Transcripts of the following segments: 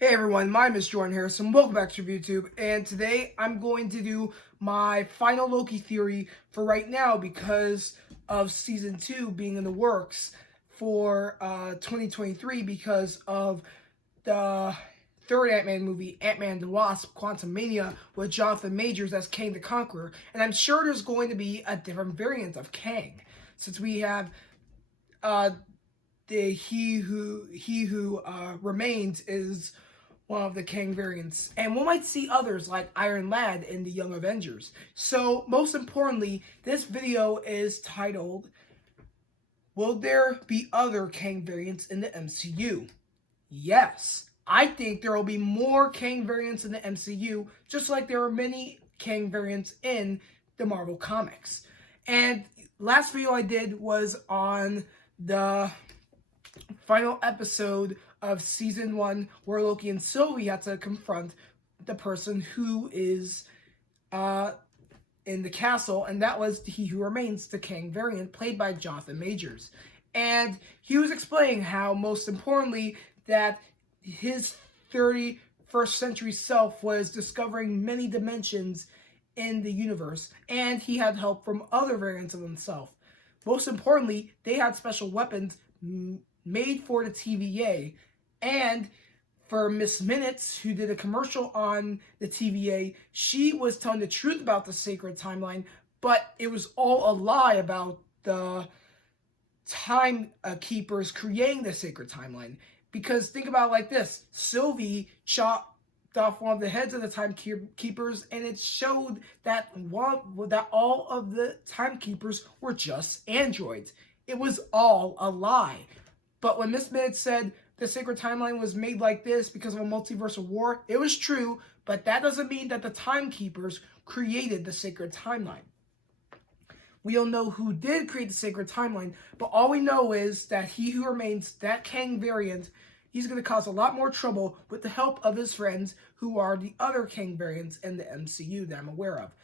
Hey everyone, my name is Jordan Harrison. Welcome back to YouTube. And today I'm going to do my final Loki theory for right now because of season 2 being in the works for 2023 because of the third Ant-Man movie, Ant-Man and the Wasp: Quantumania, with Jonathan Majors as Kang the Conqueror. And I'm sure there's going to be a different variant of Kang, since we have the He Who Remains is one of the Kang variants, and we might see others like Iron Lad in the Young Avengers. So, most importantly, this video is titled, Will there be other Kang variants in the MCU? Yes, I think there will be more Kang variants in the MCU, just like there are many Kang variants in the Marvel Comics. And last video I did was on the final episode of season 1 where Loki and Sylvie had to confront the person who is in the castle, and that was He Who Remains, the Kang variant, played by Jonathan Majors. And he was explaining how, most importantly, that his 31st century self was discovering many dimensions in the universe, and he had help from other variants of himself. Most importantly, they had special weapons made for the TVA. And for Miss Minutes, who did a commercial on the TVA, she was telling the truth about the sacred timeline, but it was all a lie about the time keepers creating the sacred timeline. Because think about it like this: Sylvie chopped off one of the heads of the timekeepers, and it showed that all of the timekeepers were just androids. It was all a lie. But when Miss Minutes said the sacred timeline was made like this because of a multiversal war, it was true, but that doesn't mean that the timekeepers created the sacred timeline. We don't know who did create the sacred timeline, but all we know is that He Who Remains, that Kang variant, he's going to cause a lot more trouble with the help of his friends, who are the other Kang variants in the MCU that I'm aware of.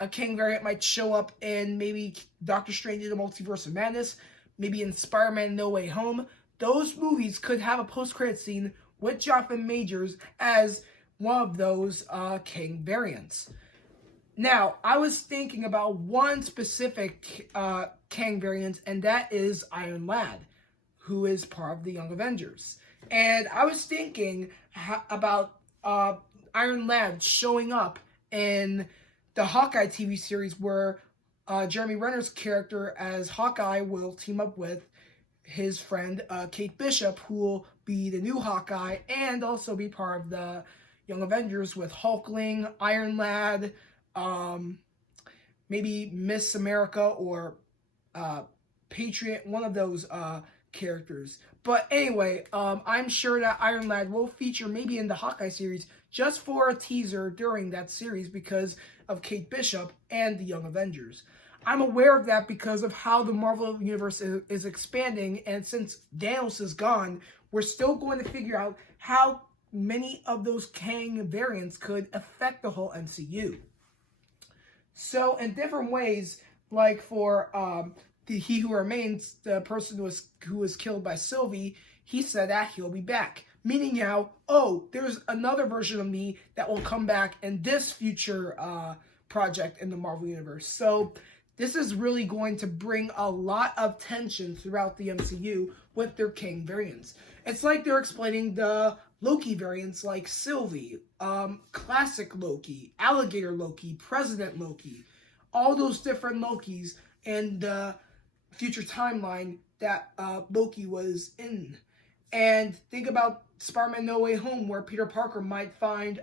A Kang variant might show up in maybe Doctor Strange in the Multiverse of Madness, maybe in Spider-Man No Way Home. Those movies could have a post-credit scene with Jonathan Majors as one of those Kang variants. Now, I was thinking about one specific Kang variant, and that is Iron Lad, who is part of the Young Avengers. And I was thinking about Iron Lad showing up in the Hawkeye TV series, where Jeremy Renner's character as Hawkeye will team up with his friend Kate Bishop, who will be the new Hawkeye and also be part of the Young Avengers with Hulkling, Iron Lad, maybe Miss America or Patriot, one of those characters. But anyway, I'm sure that Iron Lad will feature maybe in the Hawkeye series just for a teaser during that series because of Kate Bishop and the Young Avengers. I'm aware of that because of how the Marvel Universe is expanding, and since Thanos is gone, we're still going to figure out how many of those Kang variants could affect the whole MCU. So, in different ways, like for the He Who Remains, the person who was killed by Sylvie, he said that he'll be back. Meaning now, oh, there's another version of me that will come back in this future project in the Marvel Universe. So this is really going to bring a lot of tension throughout the MCU with their Kang variants. It's like they're explaining the Loki variants like Sylvie, Classic Loki, Alligator Loki, President Loki, all those different Lokis in the future timeline that Loki was in. And think about Spider-Man No Way Home, where Peter Parker might find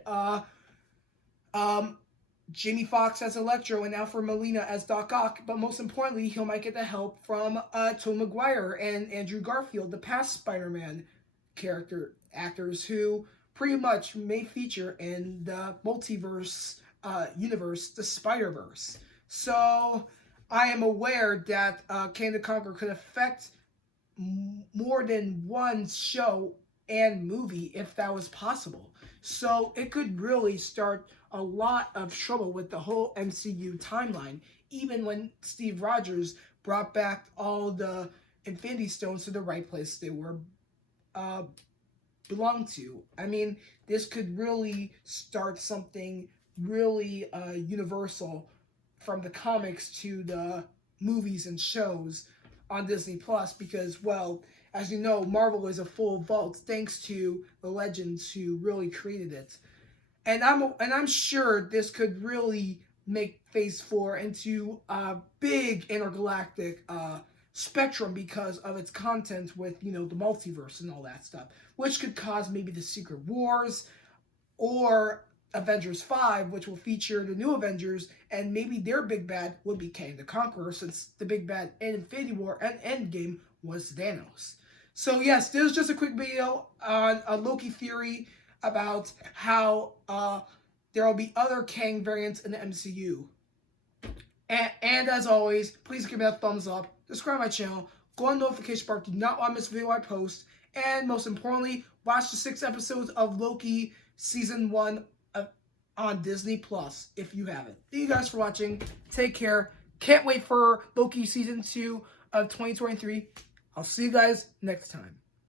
Jamie Foxx as Electro and Alfred Molina as Doc Ock, but most importantly, he might get the help from Tobey Maguire and Andrew Garfield, the past Spider-Man actors who pretty much may feature in the multiverse universe, the Spider-Verse. So I am aware that Kang the Conqueror could affect more than one show and movie if that was possible. So it could really start a lot of trouble with the whole MCU timeline, even when Steve Rogers brought back all the Infinity Stones to the right place they were belong to. I mean, this could really start something really universal from the comics to the movies and shows on Disney Plus because, well, as you know, Marvel is a full vault thanks to the legends who really created it. And I'm sure this could really make Phase 4 into a big intergalactic spectrum because of its content with, you know, the multiverse and all that stuff, which could cause maybe the Secret Wars or Avengers 5, which will feature the new Avengers, and maybe their big bad would be Kang the Conqueror, since the big bad in Infinity War and Endgame was Thanos. So yes, this is just a quick video on a Loki theory about how there will be other Kang variants in the MCU. And as always, please give me a thumbs up, subscribe to my channel, go on notification bar, do not want to miss a video I post, and most importantly, watch the 6 episodes of Loki Season 1 on Disney Plus if you haven't. Thank you guys for watching. Take care. Can't wait for Loki Season 2 of 2023. I'll see you guys next time.